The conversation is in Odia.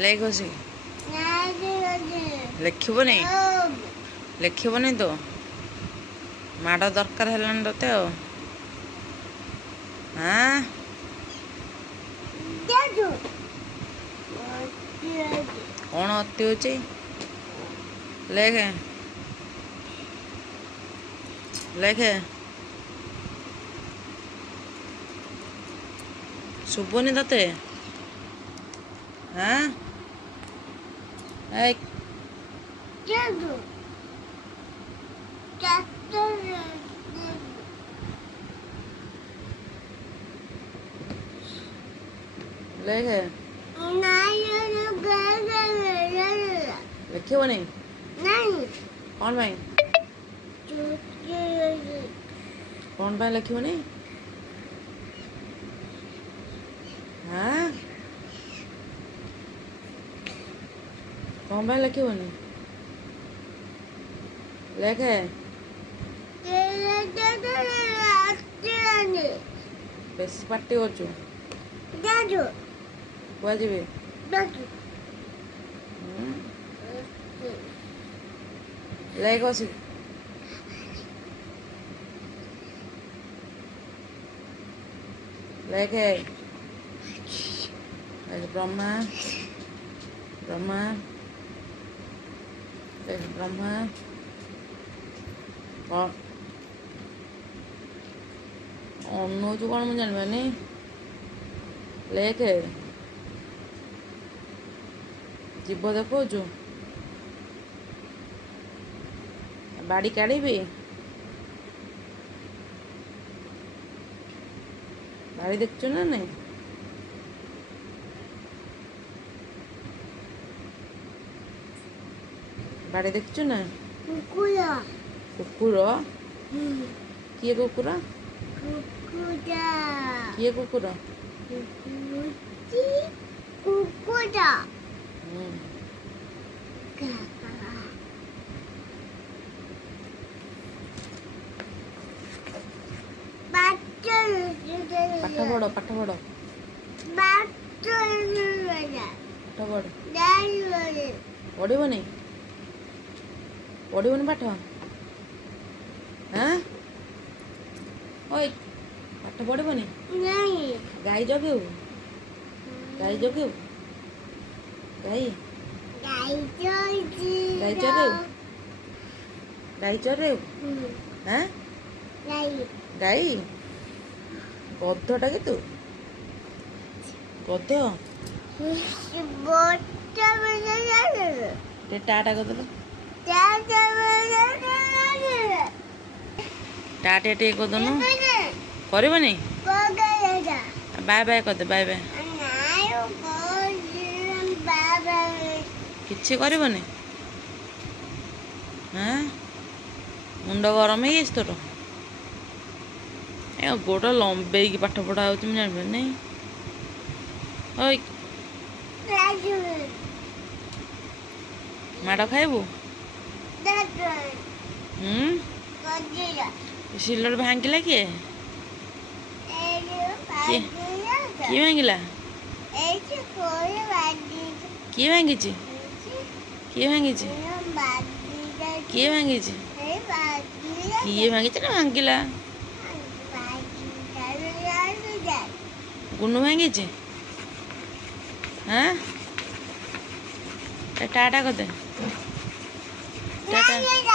ଲେଖ ବସି ଲେଖିବନି ଲେଖିବନି ତ ମାଡ଼ ଦରକାର ହେଲାଣି ତତେ ଆଉ ହାଁ କ'ଣ ଅତି ହେଉଛି ଲେଖେ ଲେଖେ ଶୁଭୁନି ତତେ ହାଁ ଏଇ ଲେଖେ ଲେଖିବନି କ'ଣ ପାଇଁ କ'ଣ ପାଇଁ ଲେଖିବନି ହାଁ କ'ଣ ପାଇଁ ଲେଖିବନି ଲେଖେ ବେଶୀ ପାଟି କରୁଛୁ କୁହାଯିବି ଲେଖ ବସି ଲେଖେ ବ୍ରହ୍ମା ବ୍ରହ୍ମା ବ୍ରହ୍ମା କ'ଣ ଅନଉଛୁ କ'ଣ ମୁଁ ଜାଣିପାରୁନି ଲେଖେ ଜୀବ ଦେଖାଉଛୁ ବାଡ଼ି କାଢ଼ିବି ବାଡ଼ି ଦେଖୁଛୁ ନା ନାଇଁ ବାଡ଼ି ଦେଖୁଛୁ ନା କୁକୁର କିଏ କୁକୁର କିଏ କୁକୁର ପାଠ ପଢ଼ ପାଠ ପଢ଼ ପଢ଼ିବନି ପଢ଼ିବନି ପାଠ ହାଁ ଓଇ ପାଠ ପଢ଼ିବନି ଗାଈ ଜଗେଇବୁ ଗାଈ ଜଗେଇବୁ ଗାଈ ଗାଈ ଚରେଇବୁ ଗାଈ ଚରେଇବୁ ହାଁ ଗାଈ ଗଧଟା କି ତୁ ଗଧ ଟିକେ ଟାଟା କରିଦେଲୁ ଟା ଟିକେ କରିଦେନୁ କରିବନି ବାଏ ବାଏ କରିଦେ ବାଏ ବାଏ କିଛି କରିବନି ହାଁ ମୁଣ୍ଡ ଗରମ ହେଇଯାଇଛି ତୋର ଏ ଗୋଡ଼ ଲମ୍ବେଇକି ପାଠ ପଢ଼ା ହେଉଛି ମୁଁ ଜାଣିପାରୁନି ଓଇ ମାଡ଼ ଖାଇବୁ ସିଲଟ ଭାଙ୍ଗିଲା କିଏ କିଏ ଭାଙ୍ଗିଲା କିଏ ଭାଙ୍ଗିଛି କିଏ ଭାଙ୍ଗିଛି କିଏ ଭାଙ୍ଗିଛି କିଏ ଭାଙ୍ଗିଛି ନା ଭାଙ୍ଗିଲା ଗୁନୁ ଭାଙ୍ଗିଛି ହାଁ ଟାଟା କରିଦେ ଟାଟା